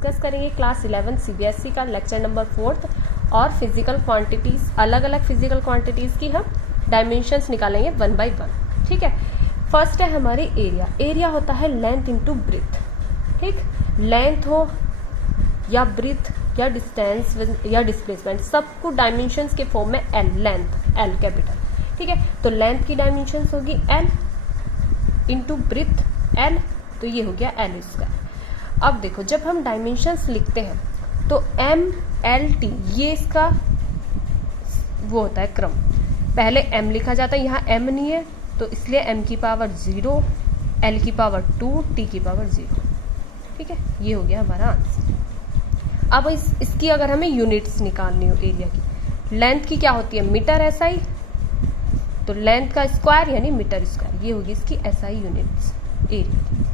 Discuss करेंगे class 11 CBSE का lecture number 4 और फिजिकल क्वांटिटीज़, अलग अलग फिजिकल क्वांटिटीज़ की हम डायमेंशंस निकालेंगे 1 by 1। ठीक है, फर्स्ट है हमारी एरिया। एरिया होता है लेंथ इंटू ब्रीथ। ठीक, लेंथ हो या ब्रीथ या डिस्टेंस या डिस्प्लेसमेंट, सबको डायमेंशंस के फॉर्म में एल, लेंथ एल कैपिटल। ठीक है, तो लेंथ की डायमेंशंस होगी एल इंटू ब्रीथ एल, तो ये हो गया एल स्क्वायर। अब देखो, जब हम डायमेंशंस लिखते हैं तो एम एल टी, ये इसका वो होता है क्रम। पहले एम लिखा जाता है, यहाँ एम नहीं है तो इसलिए एम की पावर 0, एल की पावर 2, टी की पावर 0। ठीक है, ये हो गया हमारा आंसर। अब इसकी अगर हमें यूनिट्स निकालनी हो एरिया की, लेंथ की क्या होती है मीटर एसआई, तो लेंथ का स्क्वायर यानी मीटर स्क्वायर, ये होगी इसकी एसआई यूनिट्स एरिया।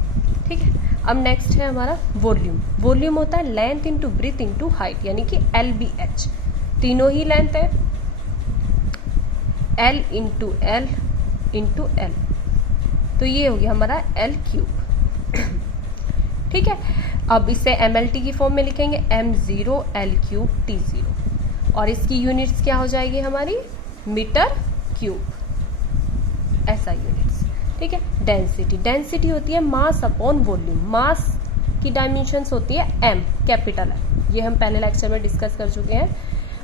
ठीक है, अब नेक्स्ट है हमारा वॉल्यूम। वॉल्यूम होता है length into breadth into height, यानी कि एल बी एच, तीनों ही लेंथ है, L into L into L, तो ये हो गया हमारा एल क्यूब। ठीक है, अब इसे एम एल टी की फॉर्म में लिखेंगे, एम 0 एल क्यूब टी 0, और इसकी यूनिट्स क्या हो जाएगी हमारी मीटर क्यूब, ऐसा यूनिट्स। ठीक है, डेंसिटी, डेंसिटी होती है मास अपॉन वॉल्यूम। मास की डायमेंशंस होती है एम कैपिटल एम, ये हम पहले लेक्चर में डिस्कस कर चुके हैं।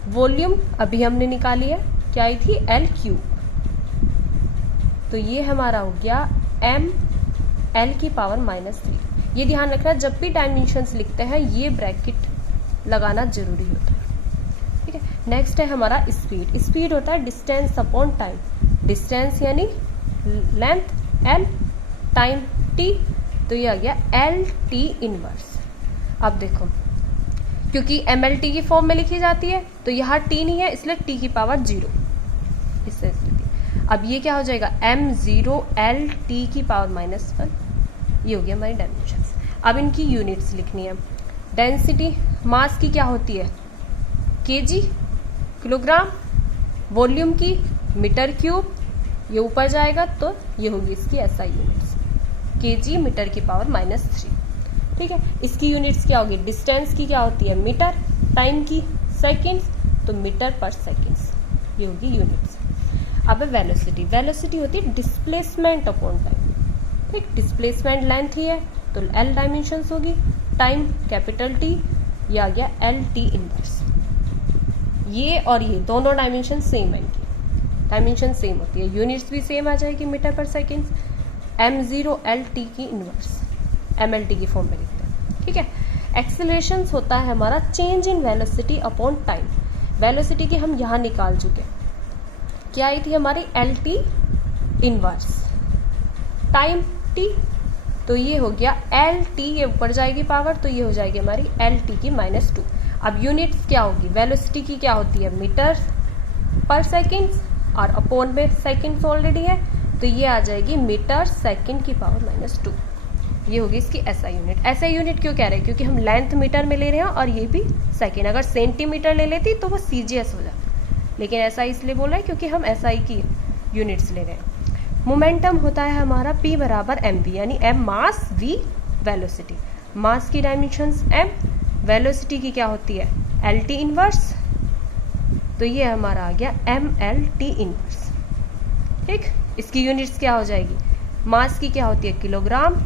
वॉल्यूम अभी हमने निकाली है, क्या आई थी एल क्यूब, तो ये हमारा हो गया एम एल की पावर -3। ये ध्यान रखना, जब भी डायमेंशंस लिखते हैं ये ब्रैकेट लगाना जरूरी होता है। ठीक है, नेक्स्ट है हमारा स्पीड। स्पीड होता है डिस्टेंस अपॉन टाइम। डिस्टेंस यानी लेंथ एल, टाइम टी, तो ये आ गया एल टी इनवर्स। अब देखो, क्योंकि एम एल टी की फॉर्म में लिखी जाती है तो यहाँ टी नहीं है, इसलिए टी की पावर 0 इससे स्थिति। अब ये क्या हो जाएगा एम 0 एल टी की पावर -1, ये हो गया हमारी डायमेंशंस। अब इनकी यूनिट्स लिखनी है। डेंसिटी, मास की क्या होती है केजी किलोग्राम, वॉल्यूम की मीटर क्यूब, ये ऊपर जाएगा तो ये होगी इसकी एसआई यूनिट्स, केजी मीटर की पावर -3। ठीक है, इसकी यूनिट्स क्या होगी, डिस्टेंस की क्या होती है मीटर, टाइम की सेकेंड्स, तो मीटर पर सेकेंड्स, ये होगी यूनिट्स। अब वेलोसिटी, वेलोसिटी होती है डिस्प्लेसमेंट अपॉन टाइम। ठीक, डिस्प्लेसमेंट लेंथ ही है तो एल डायमेंशंस होगी, टाइम कैपिटल टी, ये आ गया एल टी इनवर्स। ये और ये दोनों डायमेंशन सेम है, इनकी डायमेंशन सेम होती है, यूनिट्स भी सेम आ जाएगी मीटर पर सेकेंड। एम 0 एल टी की इनवर्स एम एल टी की फॉर्म में लिखते हैं। ठीक है, एक्सेलरेशन होता है हमारा change in velocity upon time. Velocity की हम यहाँ निकाल चुके हैं, क्या आई थी हमारी L T inverse, time T, तो ये हो गया एल टी, ये ऊपर जाएगी पावर तो ये हो जाएगी हमारी एल टी की -2। अब यूनिट्स क्या होगी, वेलोसिटी की क्या होती है मीटर पर सेकेंड और अपॉन में सेकेंड्स ऑलरेडी है, तो ये आ जाएगी मीटर सेकेंड की पावर -2, ये होगी इसकी एसआई यूनिट। एसआई यूनिट क्यों कह रहे हैं, क्योंकि हम लेंथ मीटर में ले रहे हैं और ये भी सेकेंड। अगर सेंटीमीटर ले लेती तो वो सीजीएस हो जाता, लेकिन एसआई इसलिए बोल रहे हैं क्योंकि हम एसआई की यूनिट्स ले रहे हैं। मोमेंटम होता है हमारा P बराबर mv, यानी m मास v वेलोसिटी। मास की डायमेंशंस m, वेलोसिटी की क्या होती है एल टी इनवर्स, तो ये हमारा आ गया एम एल टी इनवर्स। ठीक, इसकी यूनिट्स क्या हो जाएगी, मास की क्या होती है किलोग्राम,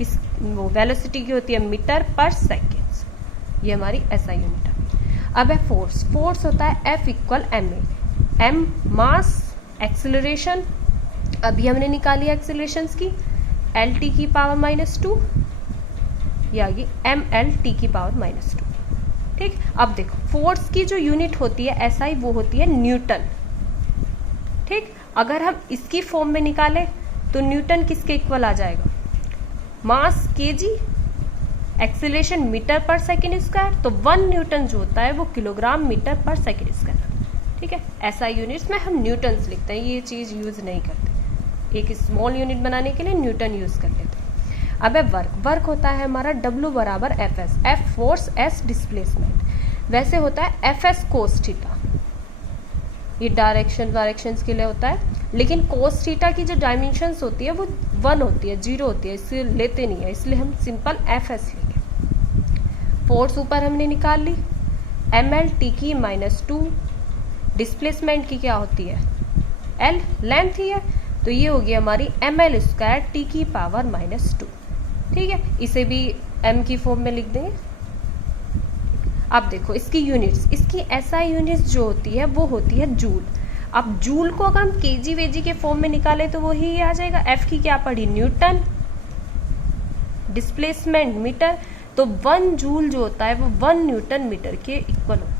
इस वो वेलोसिटी की होती है मीटर पर सेकेंड, ये हमारी एसआई यूनिट है। अब है फोर्स। फोर्स होता है F equal m a, m mass, acceleration अभी हमने निकाली एक्सेलरेशंस की, एल टी की पावर -2, ये आ गई एम एल टी की पावर -2। ठीक, अब देखो फोर्स की जो यूनिट होती है एसआई, वो होती है न्यूटन। ठीक, अगर हम इसकी फॉर्म में निकालें तो न्यूटन किसके इक्वल आ जाएगा, मास केजी, एक्सेलरेशन मीटर पर सेकेंड स्क्वायर, तो 1 न्यूटन जो होता है वो किलोग्राम मीटर पर सेकेंड स्क्वायर। ठीक है, एसआई यूनिट्स में हम न्यूटन्स लिखते हैं, ये चीज यूज नहीं करते, एक स्मॉल यूनिट बनाने के लिए न्यूटन यूज कर लेते हैं। अब है वर्क। वर्क होता है हमारा W बराबर F S, F force S displacement. वैसे होता है एफ एस कोस थीटा, ये डायरेक्शंस के लिए होता है, लेकिन कोस थीटा की जो डायमेंशंस होती है वो 1 होती है, 0 होती है, इसलिए लेते नहीं है, इसलिए हम सिंपल एफ एस लेंगे। फोर्स ऊपर हमने निकाल ली, ml की -2, डिस्प्लेसमेंट की क्या होती है l, लेंथ ही है, तो ये होगी हमारी ml स्क्वायर t की पावर -2। ठीक है, इसे भी m की फॉर्म में लिख देंगे। अब देखो इसकी यूनिट्स, इसकी एसआई यूनिट्स जो होती है वो होती है जूल। अब जूल को अगर हम केजी वेजी के फॉर्म में निकाले तो वही आ जाएगा। एफ की क्या पढ़ी, न्यूटन, डिस्प्लेसमेंट मीटर, तो 1 जूल जो होता है वो 1 न्यूटन मीटर के इक्वल होता है।